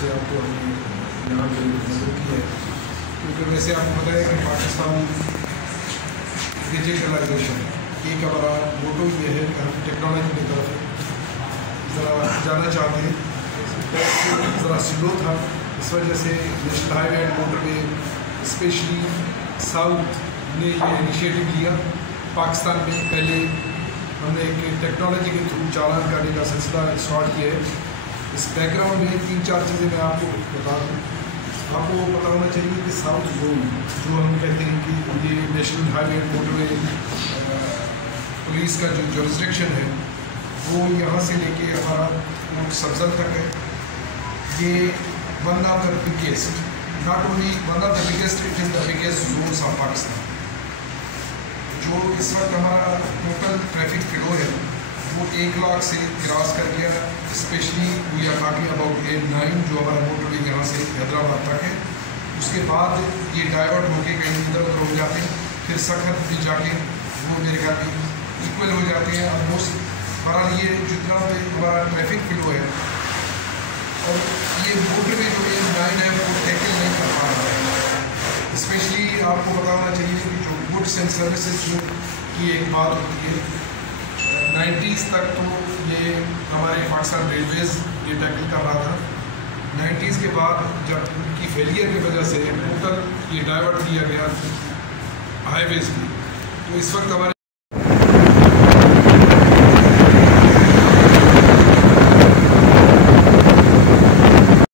سے آپ کو ہم نے یہاں پہ مدد کی ہے، کیونکہ ویسے آپ کو پتہ ہے کہ پاکستان ڈیجیٹلائزیشن ایک ہمارا موٹو یہ ہے کہ ہم ٹیکنالوجی کی طرف ذرا جانا چاہتے ہیں، ذرا سلو تھا، اس وجہ سے national highway and motorway especially south نے یہ انیشیٹو لیا۔ پاکستان میں پہلے ہم نے ایک ٹیکنالوجی کے تھرو چالان کرنے کا سلسلہ اسٹارٹ کیا ہے۔ اس بیک گراؤنڈ میں 3-4 چیزیں میں آپ کو بتا دوں۔ آپ کو پتہ ہونا چاہیے کہ ساؤتھ زون جو ہم کہتے ہیں کہ یہ national highway and motor way police کا جو جورسڈکشن ہے وہ یہاں سے لے کے ہمارا سبزل تک ہے۔ یہ one of the biggest, not only one of the biggest, it is the biggest zones of Pakistan. جو اس وقت ہمارا ٹوٹل ٹریفک فلو ہے وہ 1 لاکھ سے کراس کر گیا ہے، especially we are talking about 8-9 جو ہمارا موٹر وے یہاں سے حیدرآباد تک ہے۔ اس کے بعد یہ ڈائیورٹ ہو کے کہیں ادھر ادھر ہو جاتے ہیں، پھر سخت بھی جا کے وہ میرے خیال میں ایکول ہو جاتے ہیں آلموسٹ۔ بہرحال یہ جتنا ہمارا ٹریفک فلو ہے اور یہ موٹر وے جو 8-9 ہے وہ ٹیکل نہیں کر پا رہا ہے۔ اسپیشلی آپ کو پتا ہونا چاہیے کہ جو گڈس اینڈ سروسز کی ایک بات ہوتی ہے، 90s تک تو یہ ہمارے پاکستان ریلویز یہ ٹیکل کر رہا تھا۔ 90s کے بعد جب ان کی فیلئر کی وجہ سے ٹوٹل یہ ڈائیورٹ کیا گیا ہائی ویز بھی، تو اس وقت ہمارے